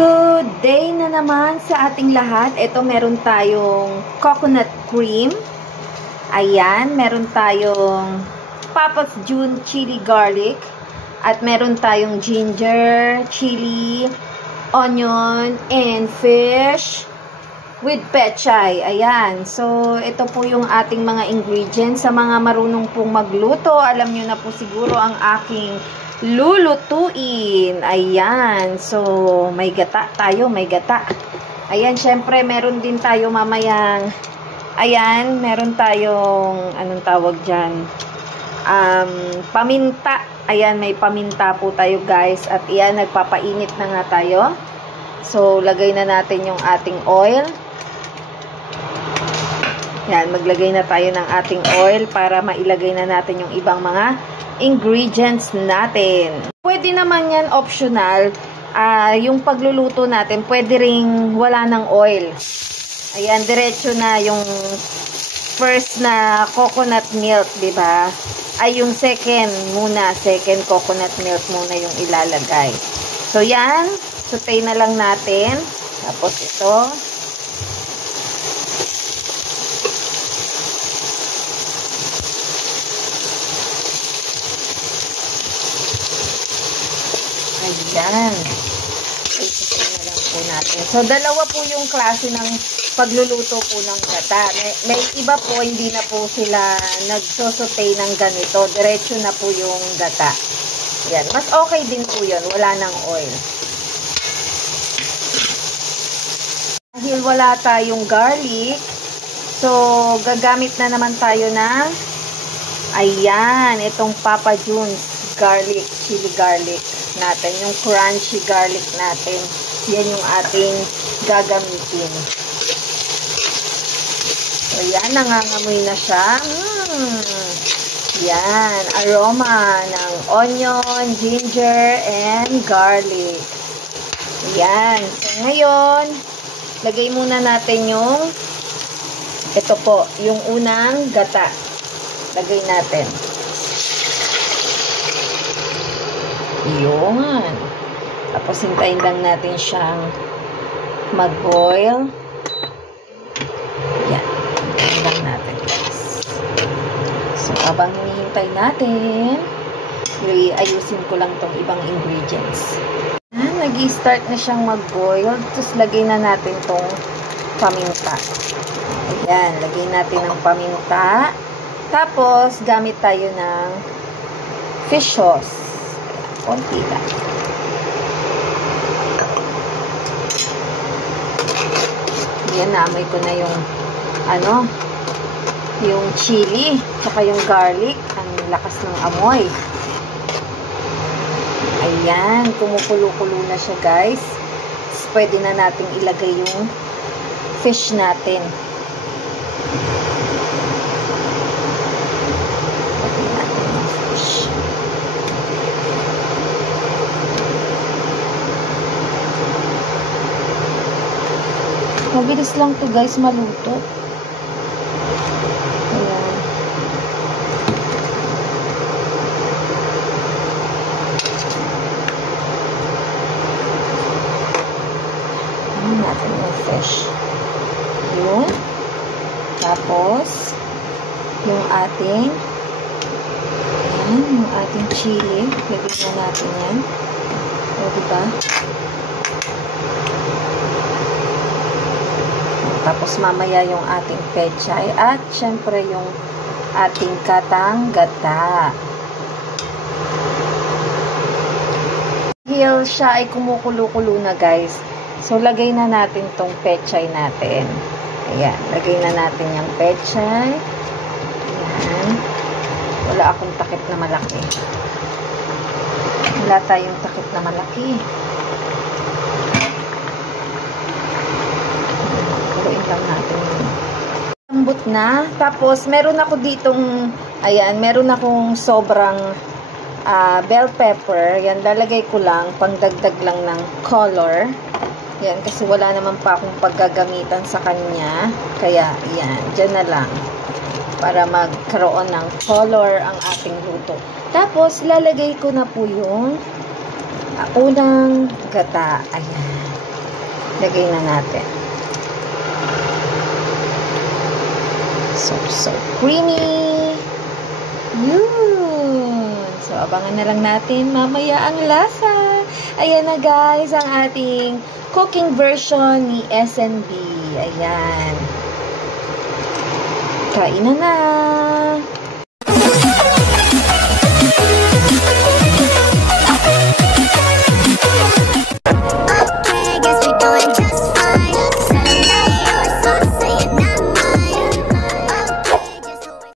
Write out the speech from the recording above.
Good day na naman sa ating lahat. Ito meron tayong coconut cream. Ayan, meron tayong Papa's June chili garlic. At meron tayong ginger, chili, onion, and fish with pechay. Ayan. So, ito po yung ating mga ingredients. Sa mga marunong pong magluto, alam nyo na po siguro ang aking lulutuin. Ayan. So, may gata tayo. May gata. Ayan, syempre, meron din tayo mamayang, ayan, meron tayong, anong tawag dyan? Paminta. Ayan, may paminta po tayo, guys. At iyan, nagpapainit na nga tayo. So, lagay na natin yung ating oil. Yan, maglagay na tayo ng ating oil para mailagay na natin yung ibang mga ingredients natin. Pwede naman yan optional. Yung pagluluto natin, pwede ring wala ng oil. Ayan, diretso na yung first na coconut milk, diba? Ay, yung second coconut milk muna yung ilalagay. So, yan. Saute na lang natin. Tapos ito. Ayan. Saute na lang po natin. So, dalawa po yung klase ng pagluluto po ng gata. May iba po, hindi na po sila nagsosote ng ganito. Diretso na po yung gata. Yan. Mas okay din po yun. Wala ng oil. Dahil wala tayong garlic, so, gagamit na naman tayo ng, ayan, itong Papa John's garlic, chili garlic natin. Yung crunchy garlic natin. Yan yung ating gagamitin. So, yan, nangangamoy na siya. Yan, aroma ng onion, ginger, and garlic. Yan. So, ngayon, lagay muna natin yung, ito po, yung unang gata. Lagay natin. Yun. Tapos, hintayin lang natin siyang mag-boil. Yan. Hintayin lang natin, guys. So, habang hinihintay natin, ayusin ko lang tong ibang ingredients. Nag-start na siyang mag-boil. Tapos, lagay na natin tong paminta. Ayan, lagay natin ang paminta. Tapos, gamit tayo ng fish sauce. Konti lang. Ayan, naamoy ko na yung yung chili, tsaka yung garlic. Ang lakas ng amoy. Ayan, kumukulo-kulo na siya, guys. So, pwede na natin ilagay yung fish natin. Lagay natin yung fish. Mabilis lang to, guys, maluto. Ayan. Natin yung fish. Yun. Tapos, yung ating chili. Lagyan na natin yan. O, diba? Tapos, mamaya yung ating pechay. At, syempre, yung ating katang gata. Dahil siya ay kumukulo-kulo na, guys. So, lagay na natin tong pechay natin. Ayan, lagay na natin yung pechay. Ayan. Wala akong takip na malaki. Wala tayong takip na malaki. Kuloyin lang natin yun. Lambot na. Tapos, meron ako ditong, ayan, meron akong sobrang bell pepper. Yan, lalagay ko lang, pangdagdag lang ng color. Yan, kasi wala naman pa akong paggagamitan sa kanya. Kaya, yan, dyan na lang. Para magkaroon ng color ang ating luto. Tapos, lalagay ko na po yung unang gata. Ayan. Lagay na natin. So creamy. Yun. So, abangan na lang natin mamaya ang lasa. Ayan na guys, ang ating cooking version ni SNB. Ayan. Kain na na.